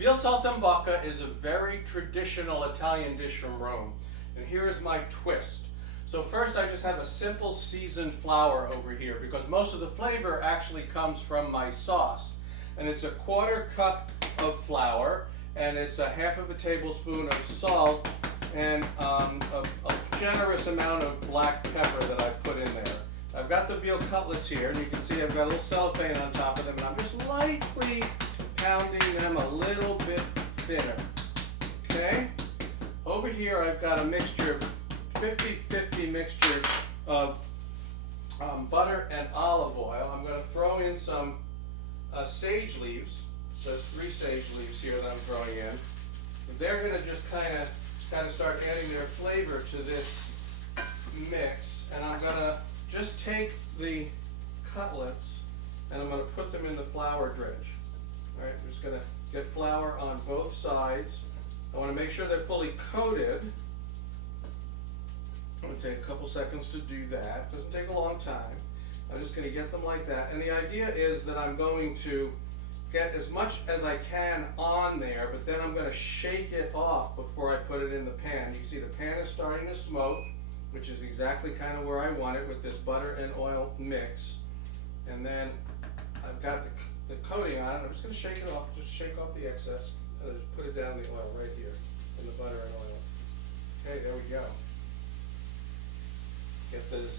Veal Saltimbocca is a very traditional Italian dish from Rome. And here is my twist. So first I just have a simple seasoned flour over here because most of the flavor actually comes from my sauce. And it's a 1/4 cup of flour, and it's a 1/2 tablespoon of salt, and a generous amount of black pepper that I put in there. I've got the veal cutlets here, and you can see I've got a little cellophane on top of them, and I'm just lightly pounding them a little bit thinner. Okay? Over here I've got a mixture of 50-50 mixture of butter and olive oil. I'm going to throw in some sage leaves. There's 3 sage leaves here that I'm throwing in. They're going to just kind of start adding their flavor to this mix, and I'm going to just take the cutlets and I'm going to put them in the flour dredge. All right, I'm just going to get flour on both sides. I want to make sure they're fully coated. I'm going to take a couple seconds to do that. Doesn't take a long time. I'm just going to get them like that. And the idea is that I'm going to get as much as I can on there, but then I'm going to shake it off before I put it in the pan. You see the pan is starting to smoke, which is exactly kind of where I want it with this butter and oil mix. And then I've got the coating on it. I'm just going to shake it off, just shake off the excess. And just put it down in the oil right here, in the butter and oil. Okay, there we go. Get those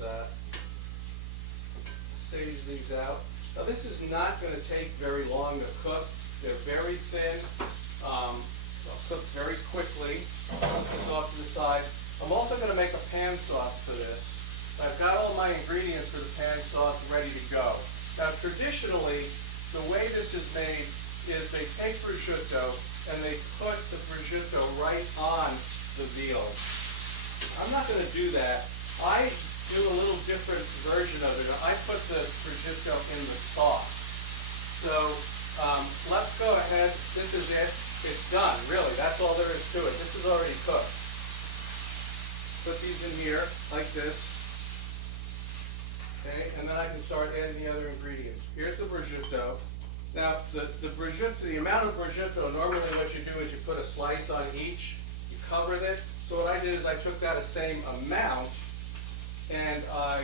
sage leaves out. Now this is not going to take very long to cook. They're very thin. They'll cook very quickly. Put this off to the side. I'm also going to make a pan sauce for this. I've got all my ingredients for the pan sauce ready to go. Now traditionally, the way this is made is they take prosciutto and they put the prosciutto right on the veal. I'm not going to do that. I do a little different version of it. I put the prosciutto in the sauce. So let's go ahead. This is it. It's done, really. That's all there is to it. This is already cooked. Put these in here like this. Okay, and then I can start adding the other ingredients. Here's the prosciutto. Now, the prosciutto, the amount of prosciutto, normally what you do is you put a slice on each, you covered it. So what I did is I took that same amount and I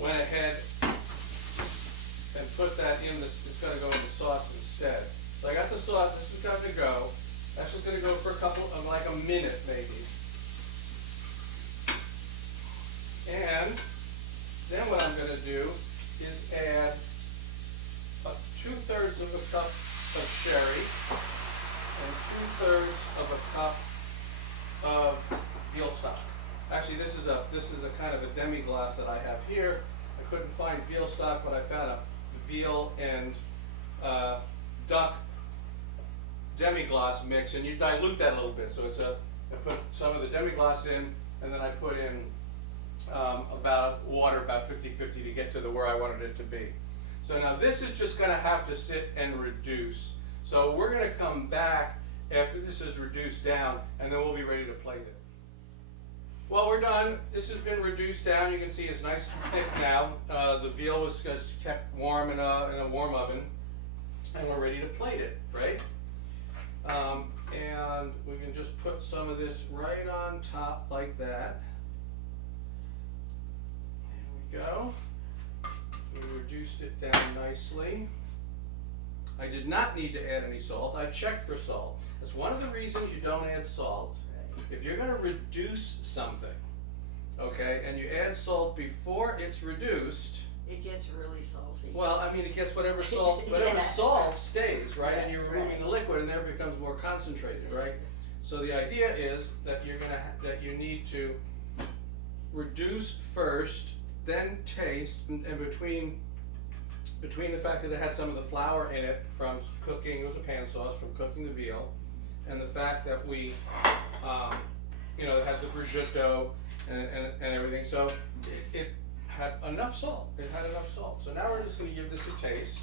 went ahead and put that in this, it's going to go in the sauce instead. So I got the sauce, this is going to go. That's just going to go for a couple of, like a minute maybe. And then what I'm going to do is add 2/3 of a cup of sherry and 2/3 of a cup of veal stock. Actually, this is a kind of a demi-glace that I have here. I couldn't find veal stock, but I found a veal and duck demi-glace mix, and you dilute that a little bit. So I put some of the demi-glace in, and then I put in about water, about 50-50 to get to where I wanted it to be. So now this is just going to have to sit and reduce. So we're going to come back after this is reduced down, and then we'll be ready to plate it. Well, we're done. This has been reduced down. You can see it's nice and thick now. The veal was kept warm in a warm oven, and we're ready to plate it, right? And we can just put some of this right on top like that. There we go. We reduced it down nicely. I did not need to add any salt. I checked for salt. That's one of the reasons you don't add salt. If you're going to reduce something, okay, and you add salt before it's reduced, it gets really salty. Well, I mean, it gets whatever salt, Yeah. salt stays, right? Yeah, And you're removing right. the liquid, and then it becomes more concentrated, right? So the idea is that that you need to reduce first, then taste, and between the fact that it had some of the flour in it from cooking, it was a pan sauce from cooking the veal, and the fact that we, had the prosciutto and everything, so it had enough salt. It had enough salt. So now we're just going to give this a taste.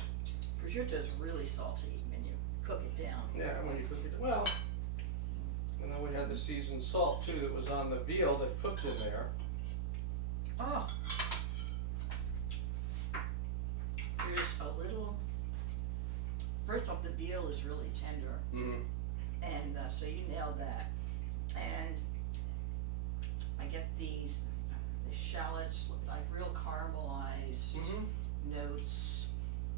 Prosciutto is really salty when you cook it down. Yeah, when you cook it, well, and then we had the seasoned salt too that was on the veal that cooked in there. Oh. There's a little, first off, the veal is really tender. And so you nailed that. And I get the shallots, like real caramelized notes.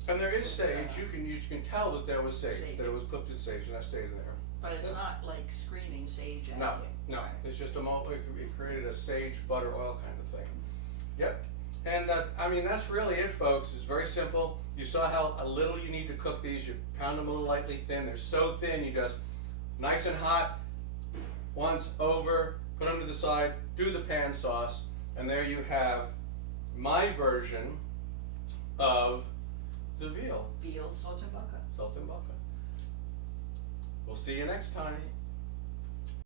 And there is sage. You can tell that there was sage, Sage. that it was cooked in sage, and that stayed in there. But it's not like screaming sage at No, you. no, it's just it created a sage butter oil kind of thing. Yep. And I mean, that's really it, folks. It's very simple. You saw how a little you need to cook these. You pound them a little lightly thin. They're so thin, you just nice and hot. Once over, put them to the side, do the pan sauce, and there you have my version of the veal Veal Saltimbocca. Saltimbocca. We'll see you next time.